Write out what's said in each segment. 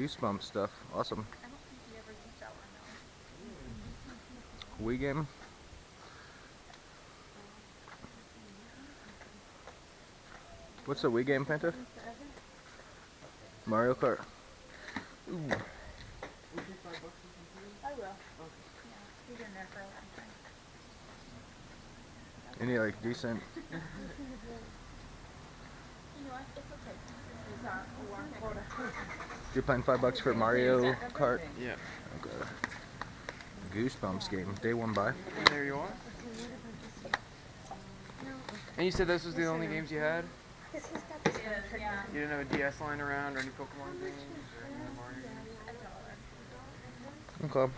Goosebumps stuff. Awesome. I don't think he ever used that one, though. Wii game. What's the Wii game, Penta? Mario Kart. Ooh. I will. Yeah, he's in there for a long time. Any like decent? You know what? It's okay. It's a warm quota. You're playing $5 for Mario Kart? Yeah. Okay. Goosebumps game. Day one buy. There you are. And you said this was the only games you had? Yeah. You didn't have a DS lying around or any Pokemon games or any Mario games? Okay.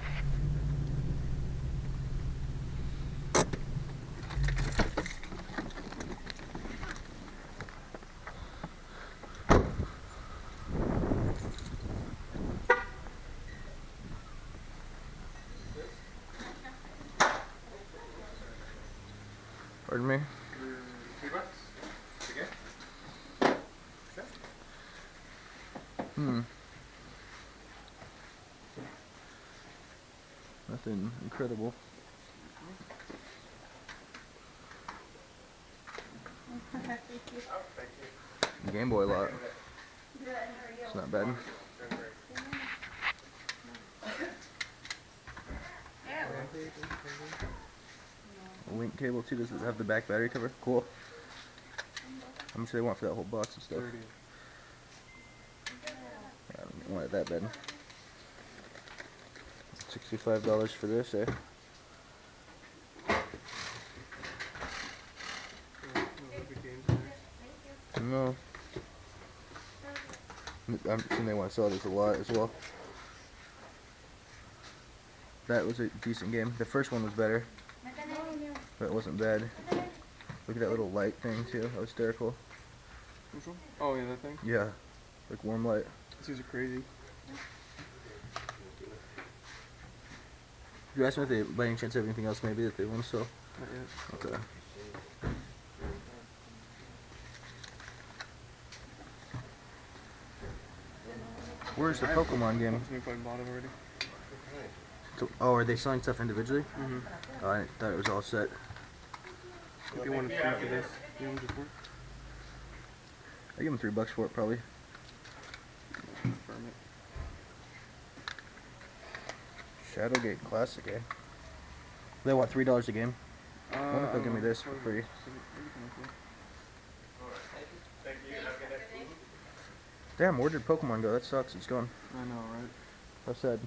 Pardon me? $3 again? Nothing incredible. Game Boy lot. It's not bad. A link cable too. Does it have the back battery cover? Cool. How much do they want for that whole box and stuff? 30. I don't want it that bad. $65 for this, eh? No. I'm assuming they want to sell this a lot as well. That was a decent game. The first one was better, but it wasn't bad. Look at that little light thing too. That was hysterical. Which one? Oh yeah, that thing? Yeah, like warm light. These are crazy. You asked me if they by any chance have anything else maybe that they want to sell? Not yet. Okay. Where's the Pokemon game? Let me if I bought it already. So, oh, are they selling stuff individually? Mm-hmm. Oh, I thought it was all set. If you want to pay for this, you want it for? I give them $3 for it probably. Confirm it. Shadowgate Classic, eh? They want $3 a game. I wonder if they'll give me this for free. Damn, where did Pokemon go? That sucks. It's gone. I know, right? How sad.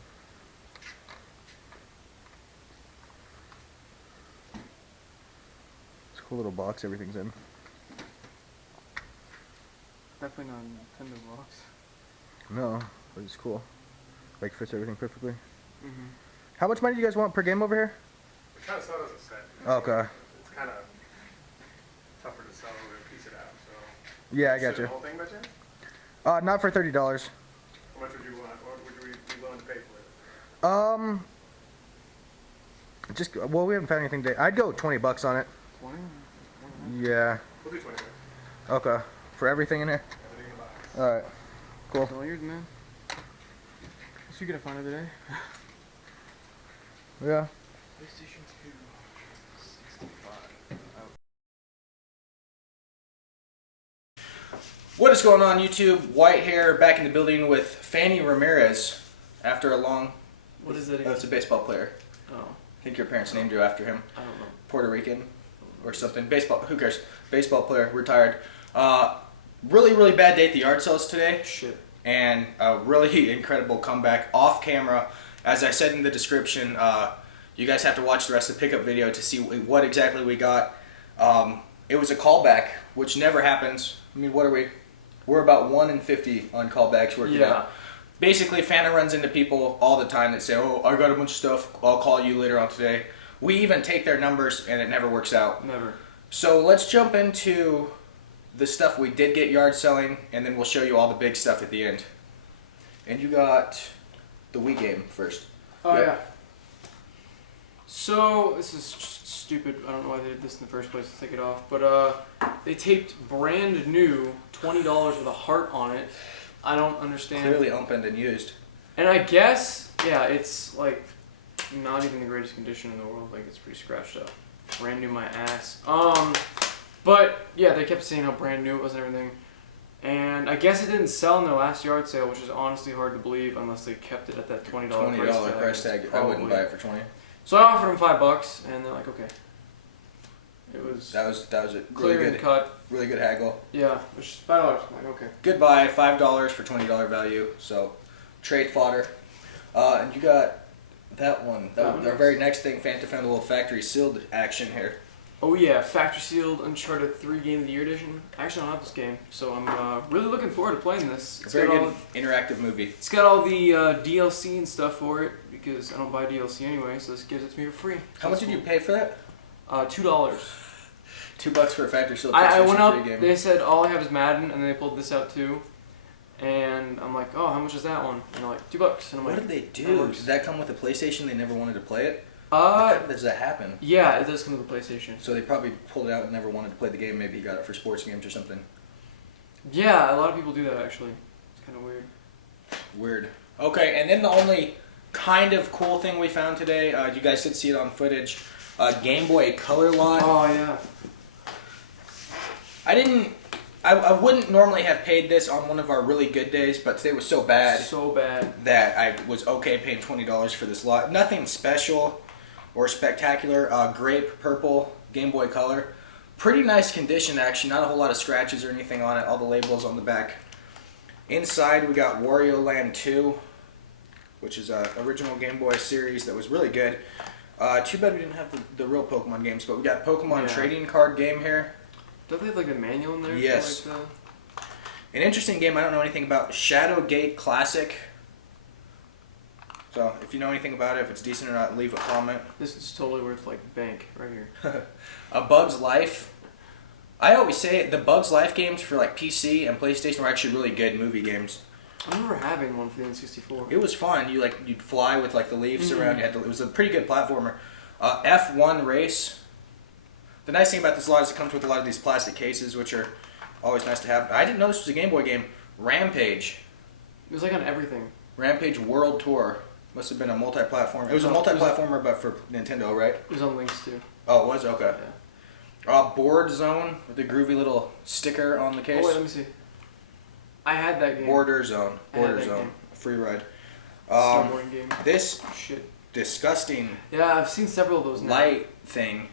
It's a cool little box everything's in. Definitely not a Nintendo box. No, but it's cool. Like fits everything perfectly. Mm-hmm. How much money do you guys want per game over here? We try to sell it as a set. Okay. It's kind of tougher to sell and piece it out, so. Yeah, I got The you. whole thing by chance? Not for $30. How much would you want? What would you be willing to pay for it? Just well, we haven't found anything today. I'd go $20 on it. 20? Yeah. We'll do 20 bucks. Okay. For everything in here. Everything in the box. All right. Cool. It's all yours, man. What you gonna find out today? Yeah. PlayStation 2. 65. What is going on, YouTube? White hair back in the building with Fanny Ramirez after a long. What is it Oh, again? it's a baseball player. Oh, I think your parents named you after him. I don't know. Puerto Rican or something. Baseball. Who cares? Baseball player, retired. Really bad day at the yard sales today. Shit. And a really incredible comeback off camera. As I said in the description, you guys have to watch the rest of the pickup video to see what exactly we got. It was a callback, which never happens. I mean, what are we? We're about 1 in 50 on callbacks working out. Basically, Fanta runs into people all the time that say, oh, I got a bunch of stuff, I'll call you later on today. We even take their numbers and it never works out. Never. So let's jump into the stuff we did get yard selling, and then we'll show you all the big stuff at the end. And you got the Wii game first. Oh, yeah. So, this is just stupid. I don't know why they did this in the first place to take it off. But they taped brand new $20 with a heart on it I don't understand. Clearly opened and used. And I guess, yeah, it's like not even the greatest condition in the world. Like it's pretty scratched up. Brand new my ass. But yeah, they kept saying how brand new it was and everything. And I guess it didn't sell in their last yard sale, which is honestly hard to believe unless they kept it at that $20 price tag. I wouldn't buy it for 20. So I offered them $5, and they're like, okay. It was that was a clear really and good cut. Really good haggle. Yeah, which is $5. I'm like, okay. Good buy, $5 for $20 value. So trade fodder. And you got that one. Our very next thing, Phantom found a little factory sealed action here. Oh yeah, Factory Sealed Uncharted 3 Game of the Year Edition. I actually don't have this game, so I'm really looking forward to playing this. It's a very good interactive movie. It's got all the DLC and stuff for it, because I don't buy DLC anyway, so this gives it to me for free. How much did you pay for that? $2. $2 for a Factory Sealed I went PlayStation up, 3 game. they said all I have is Madden, and then they pulled this out too. And I'm like, oh, how much is that one? And they're like, $2. And I'm What like, did they do? Did that come with a PlayStation? They never wanted to play it? Does that happen? Yeah, it does come with a PlayStation. So they probably pulled it out and never wanted to play the game. Maybe he got it for sports games or something. Yeah, a lot of people do that actually. It's kind of weird. Weird. Okay, and then the only kind of cool thing we found today, you guys did see it on footage, Game Boy Color lot. Oh yeah. I wouldn't normally have paid this on one of our really good days, but today was so bad. So bad. That I was okay paying $20 for this lot. Nothing special or spectacular. Grape purple Game Boy Color. Pretty nice condition actually. Not a whole lot of scratches or anything on it. All the labels on the back. Inside we got Wario Land 2, which is an original Game Boy series that was really good. Too bad we didn't have the real Pokemon games, but we got Pokemon trading card game here. Don't they have like a manual in there? Yes. For, like, An interesting game I don't know anything about. Shadowgate Classic. So if you know anything about it, if it's decent or not, leave a comment. This is totally worth like bank right here. A Bug's Life. I always say the Bug's Life games for like PC and PlayStation were actually really good movie games. I remember having one for the N64. It was fun. You'd fly with like the leaves around. It was a pretty good platformer. F1 Race. The nice thing about this lot is it comes with a lot of these plastic cases, which are always nice to have. I didn't know this was a Game Boy game. Rampage. It was like on everything. Rampage World Tour. Must have been a multi-platform. It was a multi-platformer, but for Nintendo, right? It was on Links too. Oh, it was? Okay. Yeah. Board Zone with the groovy little sticker on the case. Oh wait, let me see. I had that game. Border Zone. Border Zone. Game. Free ride. Snowboarding game. This Shit. disgusting Yeah, I've seen several of those now. light thing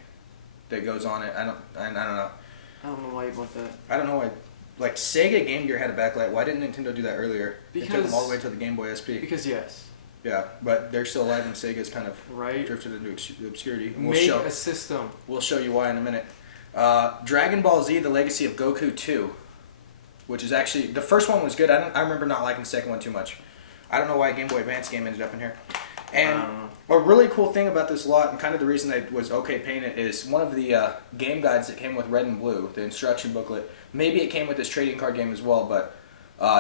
that goes on it. I don't know. I don't know why you want that. I don't know why. Like Sega Game Gear had a backlight. Why didn't Nintendo do that earlier? They took them all the way to the Game Boy SP. Because yes. Yeah, but they're still alive and Sega's kind of Right. drifted into obscurity. And Make a system. We'll show you why in a minute. Dragon Ball Z: The Legacy of Goku 2, which is actually the first one was good. I remember not liking the second one too much. I don't know why a Game Boy Advance game ended up in here. And a really cool thing about this lot, and kind of the reason I was okay paying it, is one of the game guides that came with Red and Blue, the instruction booklet. Maybe it came with this trading card game as well, but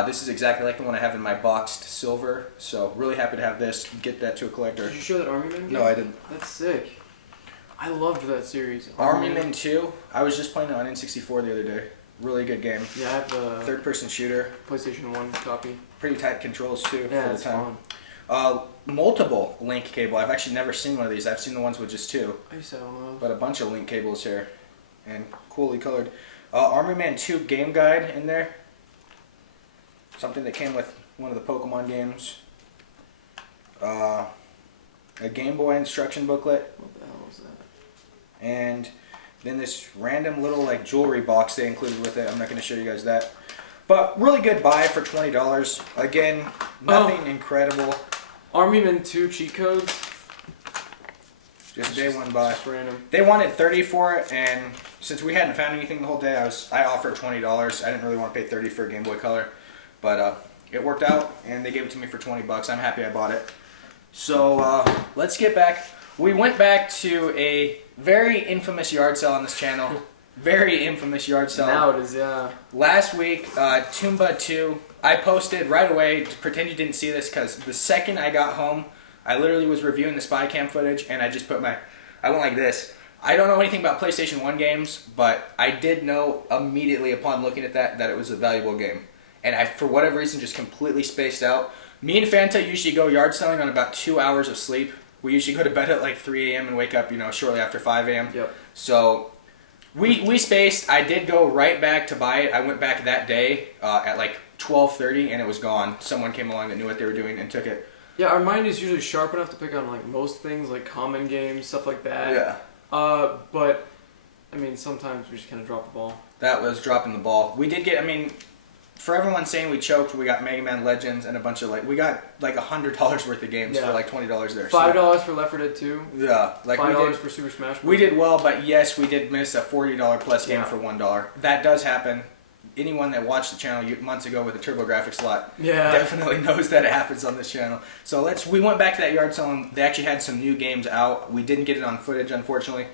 this is exactly like the one I have in my boxed silver. So really happy to have this. Get that to a collector. Did you show that Army Men game? No, I didn't. That's sick. I loved that series. Army Men 2. I was just playing it on N64 the other day. Really good game. Yeah, I have the Third-person shooter. PlayStation 1 copy. Pretty tight controls too Yeah, for the it's time. fun. Multiple link cable. I've actually never seen one of these. I've seen the ones with just two. I used to have one of those. But a bunch of link cables here. And coolly colored. Army Man 2 game guide in there. Something that came with one of the Pokemon games. A Game Boy instruction booklet. What the hell was that? And then this random little like jewelry box they included with it. I'm not going to show you guys that. But really good buy for $20. Again, nothing incredible. Army Men 2 cheat codes. Just day one buy. Just random. They wanted $30 for it, and since we hadn't found anything the whole day, I offered $20. I didn't really want to pay $30 for a Game Boy Color, but it worked out, and they gave it to me for $20. I'm happy I bought it. So let's get back. We went back to a very infamous yard sale on this channel. Very infamous yard sale. Now it is, yeah. Last week, Toomba 2. I posted right away, pretend you didn't see this, because the second I got home, I literally was reviewing the spy cam footage, and I just put I went like this. I don't know anything about PlayStation 1 games, but I did know immediately upon looking at that it was a valuable game. and I, for whatever reason, just completely spaced out. Me and Fanta usually go yard selling on about 2 hours of sleep. We usually go to bed at like 3 a.m. and wake up, shortly after 5 a.m. Yep. So we spaced. I did go right back to buy it. I went back that day at like 12:30, and it was gone. Someone came along that knew what they were doing and took it. Yeah, our mind is usually sharp enough to pick on like most things, like common games, stuff like that. Yeah. But I mean, sometimes we just kind of drop the ball. That was dropping the ball. We did get, for everyone saying we choked, we got Mega Man Legends and a bunch of we got like $100 worth of games for like $20 there. $5 for Left 4 Dead 2. Yeah, like $5 for Super Smash Bros. We did well, but yes, we did miss a $40 plus game for $1. That does happen. Anyone that watched the channel months ago with the TurboGrafx slot definitely knows that it happens on this channel. So we went back to that yard sale, and they actually had some new games out. We didn't get it on footage, unfortunately,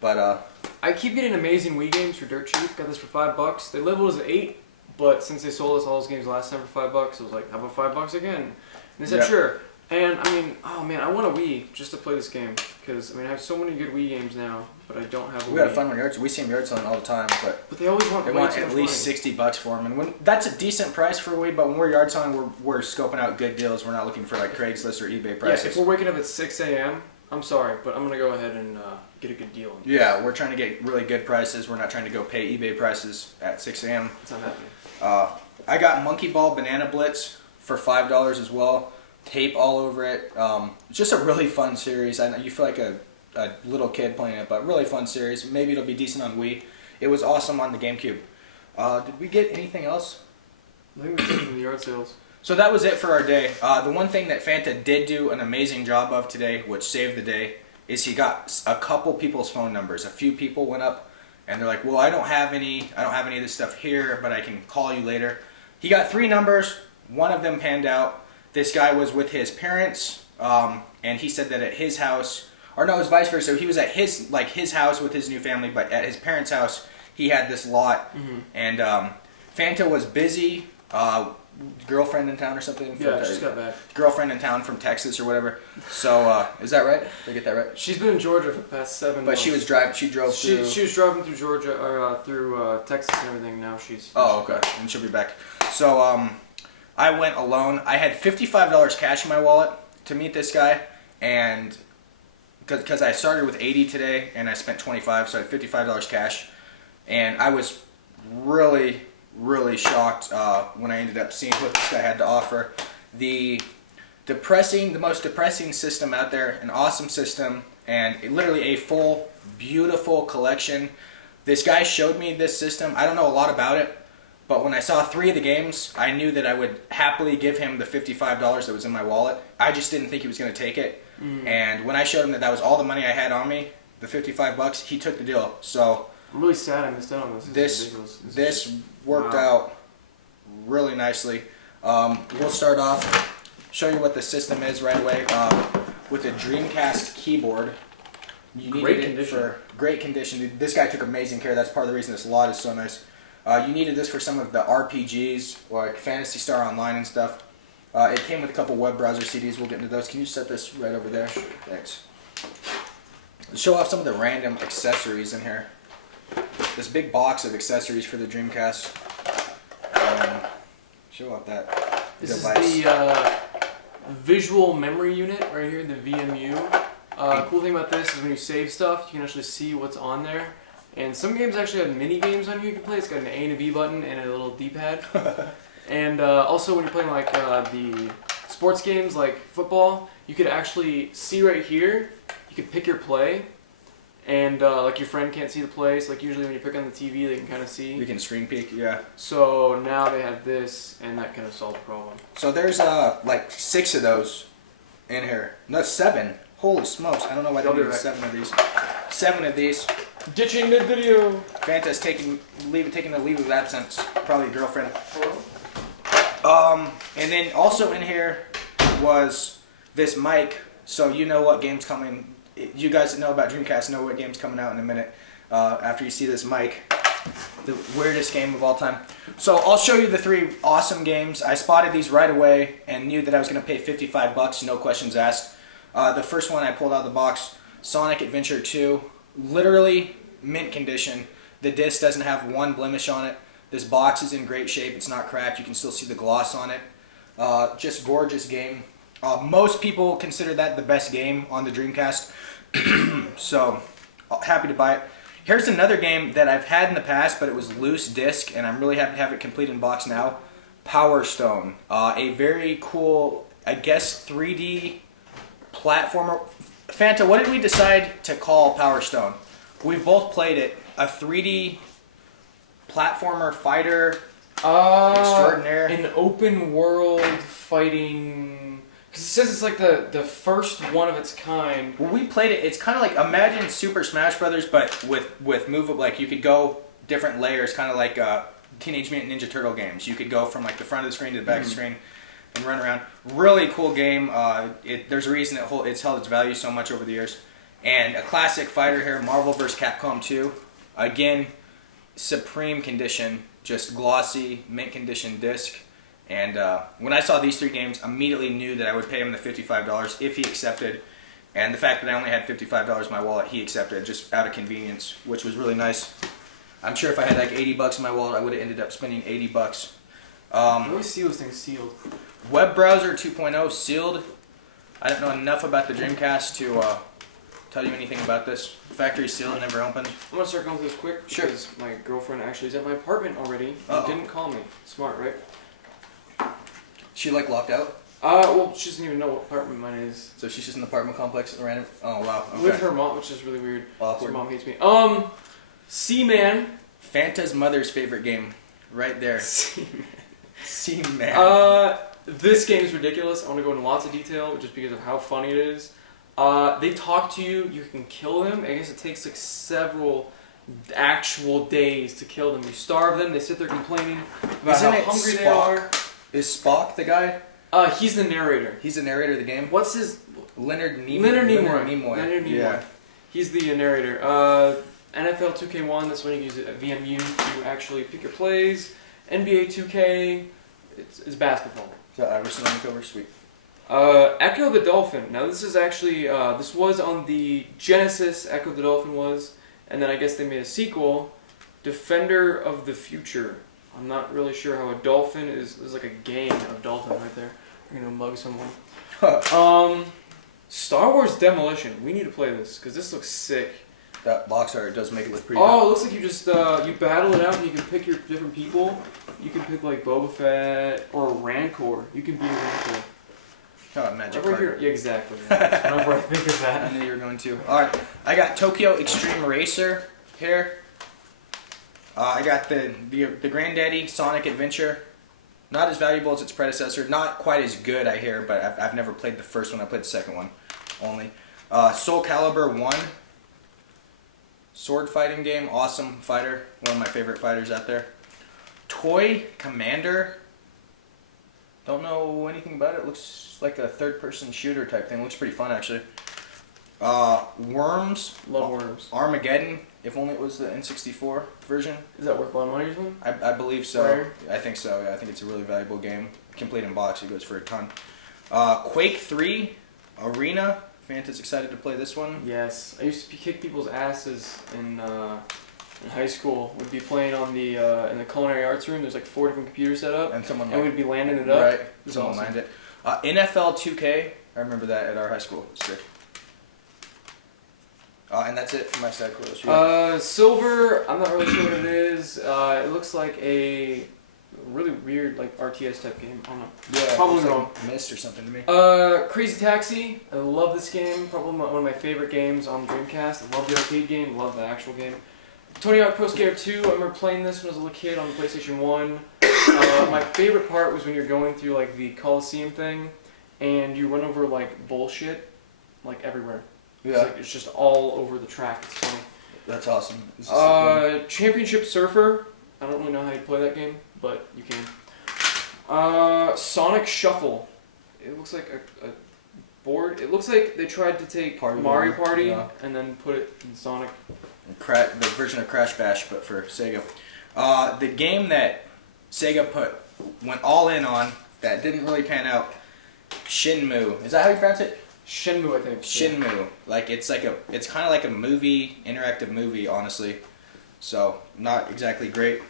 but I keep getting amazing Wii games for dirt cheap. Got this for $5. They labeled as 8, but since they sold us all those games last time for $5, I was like, how about $5 again? And they said sure. And I mean, oh man, I want a Wii just to play this game because I have so many good Wii games now, but I don't have a Wii. We had fun when we see them yard selling all the time, but they always want at least $60 for them, and that's a decent price for a Wii. But when we're yard selling, we're scoping out good deals. We're not looking for like Craigslist or eBay prices. Yeah, if we're waking up at 6 a.m., I'm sorry, but I'm gonna go ahead and get a good deal. Yeah, we're trying to get really good prices. We're not trying to go pay eBay prices at 6 a.m. It's not happening. I got Monkey Ball Banana Blitz for $5 as well. Tape all over it. It's just a really fun series. I know you feel like a little kid playing it, but really fun series. Maybe it'll be decent on Wii. It was awesome on the GameCube. Did we get anything else? I think we did from the yard sales. So that was it for our day. The one thing that Fanta did do an amazing job of today, which saved the day, is he got a couple people's phone numbers. A few people went up and they're like, well, I don't have any of this stuff here, but I can call you later. He got 3 numbers. One of them panned out. This guy was with his parents, and he said that at his house, or no, it was vice versa. So he was at his house with his new family, but at his parents' house, he had this lot, and Fanta was busy. Girlfriend in town or something? Yeah, she just got back. Girlfriend in town from Texas or whatever. So, is that right? Did I get that right? She's been in Georgia for the past 7 months. But she was driving. She drove through. She was driving through Georgia or through Texas and everything. Now she's. Oh, okay. And she'll be back. So, I went alone. I had $55 cash in my wallet to meet this guy, and because I started with 80 today and I spent 25, so I had $55 cash, and I was really shocked when I ended up seeing what this guy had to offer. The most depressing system out there, an awesome system, and literally a full, beautiful collection. This guy showed me this system. I don't know a lot about it, but when I saw 3 of the games, I knew that I would happily give him the $55 that was in my wallet. I just didn't think he was going to take it. And when I showed him that was all the money I had on me, the $55, he took the deal. So I'm really sad I missed out on this. This worked out really nicely. We'll start off, show you what the system is right away. With a Dreamcast keyboard. You Great condition. Great condition. This guy took amazing care. That's part of the reason this lot is so nice. You needed this for some of the RPGs, like Phantasy Star Online and stuff. It came with a couple web browser CDs. We'll get into those. Can you set this right over there? Thanks. Show off some of the random accessories in here. This big box of accessories for the Dreamcast. Show off that This device. is the visual memory unit right here, the VMU. Cool thing about this is when you save stuff, you can actually see what's on there. And some games actually have mini games on here you can play. It's got an A and a B button and a little D-pad. And also when you're playing like the sports games like football, you could actually see right here, you could pick your play. And like your friend can't see the play, so like usually when you pick on the TV, they can kind of see. You can screen peek, yeah. So now they have this, and that kind of solved the problem. So there's like 6 of those in here. No, 7. Holy smokes! I don't know why they did 7 of these. 7 of these. Ditching the video. Fanta's taking the leave of absence. Probably a girlfriend. And then also in here was this mic, so you know what game's coming. You guys that know about Dreamcast know what game's coming out in a minute after you see this mic. The weirdest game of all time. So I'll show you the 3 awesome games. I spotted these right away and knew that I was going to pay $55, no questions asked. The first one I pulled out of the box, Sonic Adventure 2. Literally mint condition. The disc doesn't have one blemish on it. This box is in great shape. It's not cracked. You can still see the gloss on it. Just gorgeous game. Most people consider that the best game on the Dreamcast. So, happy to buy it. Here's another game that I've had in the past, but it was loose disc, and I'm really happy to have it complete in box now. Power Stone. A very cool, I guess, 3D platformer. Fanta, what did we decide to call Power Stone? We've both played it. A 3D platformer fighter extraordinaire. An open world fighting. Because it says it's like the first one of its kind. Well, we played it. It's kind of like, imagine Super Smash Brothers, but with move, like you could go different layers, kind of like Teenage Mutant Ninja Turtle games. You could go from like the front of the screen to the back of the screen and run around. Really cool game. There's a reason it's held its value so much over the years. And a classic fighter here, Marvel vs. Capcom 2. Again, supreme condition, just glossy, mint condition disc. And when I saw these three games, immediately knew that I would pay him the $55 if he accepted. And the fact that I only had $55 in my wallet, he accepted just out of convenience, which was really nice. I'm sure if I had like $80 in my wallet, I would have ended up spending $80. I always see those things sealed. Web browser 2.0 sealed. I don't know enough about the Dreamcast to tell you anything about this. Factory sealed, never opened. I'm gonna start going through this quick. Sure. Because my girlfriend actually is at my apartment already. And didn't call me. Smart, right? She like locked out? Well, she doesn't even know what apartment mine is. So she's just in an apartment complex at random? Oh, wow. Okay. With her mom, which is really weird. Awkward. Her mom hates me. Seaman. Fanta's mother's favorite game. Right there. Seaman. Seaman. This game is ridiculous. I want to go into lots of detail just because of how funny it is. They talk to you. You can kill them. I guess it takes like several actual days to kill them. You starve them. They sit there complaining about Isn't how it hungry they Spock? are. Is Spock the guy? He's the narrator. He's the narrator of the game? What's his... Leonard Nimoy. Leonard Nimoy. Leonard Nimoy. Yeah. He's the narrator. NFL 2K1, that's when you use VMU to actually pick your plays. NBA 2K, it's basketball. So Iverson on the cover, sweet. Echo the Dolphin. Now this is actually, this was on the Genesis, Echo the Dolphin was, and then I guess they made a sequel, Defender of the Future. I'm not really sure how a dolphin is. There's like a gang of dolphin right there. You're gonna mug someone. Star Wars Demolition. We need to play this because this looks sick. That box art does make it look pretty Oh, good. it looks like you just you battle it out and you can pick your different people. You can pick like Boba Fett or Rancor. You can be Rancor. Oh, magic Over card. here, yeah, exactly. Whenever I think of I that. knew you were going to. Alright, I got Tokyo Extreme Racer here. I got the Granddaddy Sonic Adventure. Not as valuable as its predecessor. Not quite as good, I hear, but I've never played the first one. I played the second one only. Soul Calibur 1. Sword fighting game. Awesome fighter. One of my favorite fighters out there. Toy Commander. Don't know anything about it. Looks like a third-person shooter type thing. Looks pretty fun, actually. Worms. Love Worms. Armageddon. If only it was the N64 version. Is that worth buying money or something? I believe so. Rare? I think so. Yeah, I think it's a really valuable game. Complete in box. It goes for a ton. Quake 3 Arena. Fanta's excited to play this one. Yes, I used to kick people's asses in high school. We'd be playing on the in the culinary arts room. There's like 4 different computers set up, And someone and we'd be landing it up. right. It's Someone awesome. lined it. NFL 2K. I remember that at our high school. It was sick. And that's it for my side quotes. Silver. I'm not really sure what it is. It looks like a really weird like RTS type game. I don't know. Yeah, probably it's like wrong. Mist or something to me. Crazy Taxi. I love this game. Probably one of my favorite games on Dreamcast. I love the arcade game. Love the actual game. Tony Hawk Pro Skater 2. I remember playing this when I was a little kid on the PlayStation 1. My favorite part was when you're going through like the Coliseum thing, and you run over like bullshit, like everywhere. Yeah, It's, like, it's just all over the track. It's funny. that's awesome. This is something- Championship Surfer. I don't really know how you play that game, but you can. Sonic Shuffle. It looks like a board. It looks like they tried to take Party Mario game, Party yeah. and then put it in Sonic. the version of Crash Bash, but for Sega. The game that Sega went all in on that didn't really pan out. Shenmue. Is that how you pronounce it? Shenmue, I think. Shenmue. Like it's kind of like a movie, interactive movie, honestly. So not exactly great.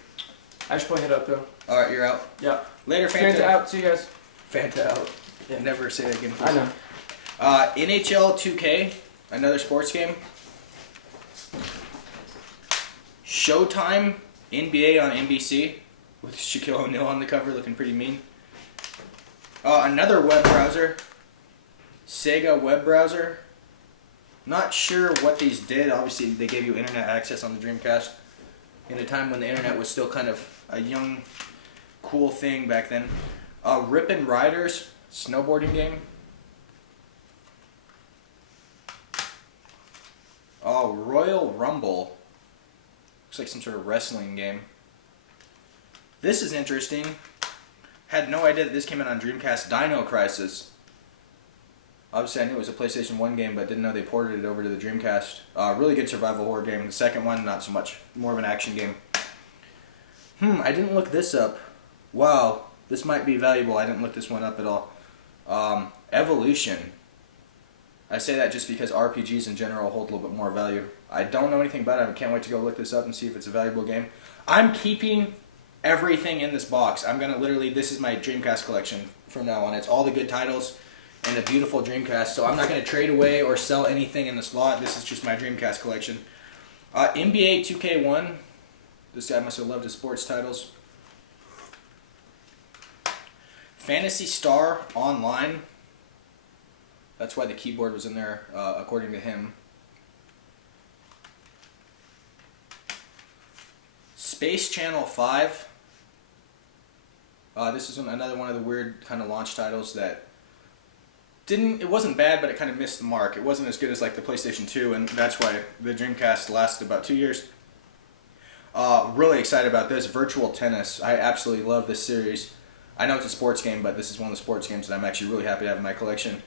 I should probably head up though. All right, you're out. Yeah. Later, Fanta. Fanta out. See you guys. Fanta out. Yeah. Never say that again. I know. NHL 2K, another sports game. Showtime NBA on NBC with Shaquille O'Neal on the cover, looking pretty mean. Another web browser, Sega web browser. Not sure what these did. Obviously, they gave you internet access on the Dreamcast in a time when the internet was still kind of a young, cool thing back then. Rippin' Riders, snowboarding game. Royal Rumble. Looks like some sort of wrestling game. This is interesting. Had no idea that this came out on Dreamcast. Dino Crisis. Obviously, I knew it was a PlayStation 1 game, but didn't know they ported it over to the Dreamcast. Really good survival horror game. The second one, not so much. More of an action game. I didn't look this up. Wow, this might be valuable. I didn't look this one up at all. Evolution. I say that just because RPGs in general hold a little bit more value. I don't know anything about it. I can't wait to go look this up and see if it's a valuable game. I'm keeping everything in this box. I'm going to literally, this is my Dreamcast collection from now on. It's all the good titles and a beautiful Dreamcast. So I'm not going to trade away or sell anything in this lot. This is just my Dreamcast collection. NBA 2K1. This guy must have loved his sports titles. Phantasy Star Online. That's why the keyboard was in there, according to him. Space Channel 5. This is another one of the weird kind of launch titles that it wasn't bad, but it kind of missed the mark. It wasn't as good as like the PlayStation 2, and that's why the Dreamcast lasted about 2 years. Really excited about this. Virtual Tennis. I absolutely love this series. I know it's a sports game, but this is one of the sports games that I'm actually really happy to have in my collection.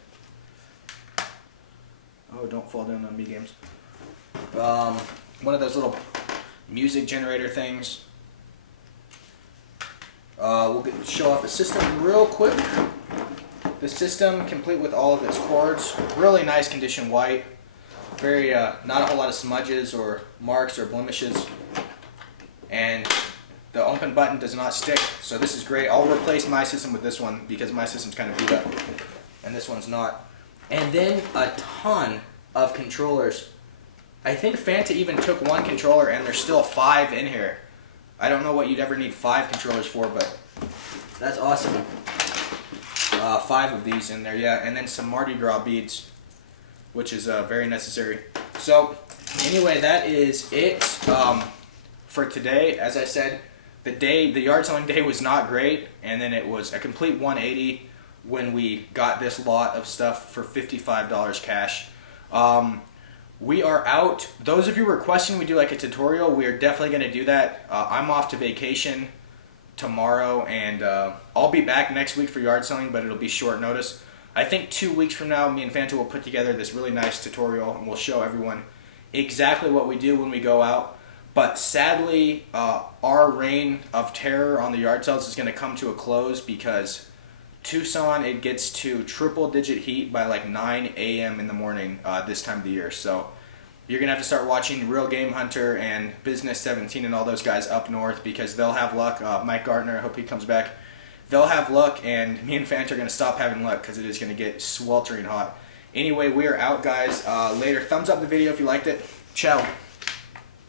Oh, don't fall down on me games. One of those little music generator things. We'll show off the system real quick. The system, complete with all of its cords. Really nice condition white. Very, not a whole lot of smudges or marks or blemishes. And the open button does not stick, so this is great. I'll replace my system with this one because my system's kind of beat up, and this one's not. And then a ton of controllers. I think Fanta even took one controller, and there's still 5 in here. I don't know what you'd ever need 5 controllers for, but that's awesome. 5 of these in there, yeah. And then some Mardi Gras beads, which is very necessary. So, anyway, that is it for today. As I said, the yard selling day was not great, and then it was a complete 180 when we got this lot of stuff for $55 cash. We are out. Those of you requesting we do like a tutorial, we are definitely going to do that. I'm off to vacation tomorrow, and I'll be back next week for yard selling, but it'll be short notice. I think 2 weeks from now, me and Fanta will put together this really nice tutorial, and we'll show everyone exactly what we do when we go out. But sadly, our reign of terror on the yard sales is going to come to a close because Tucson, it gets to triple-digit heat by like 9 a.m. in the morning this time of the year. So you're going to have to start watching Real Game Hunter and Business 17 and all those guys up north because they'll have luck. Mike Gardner, I hope he comes back. They'll have luck, and me and Fanta are going to stop having luck because it is going to get sweltering hot. Anyway, we are out, guys. Later. Thumbs up the video if you liked it. Ciao.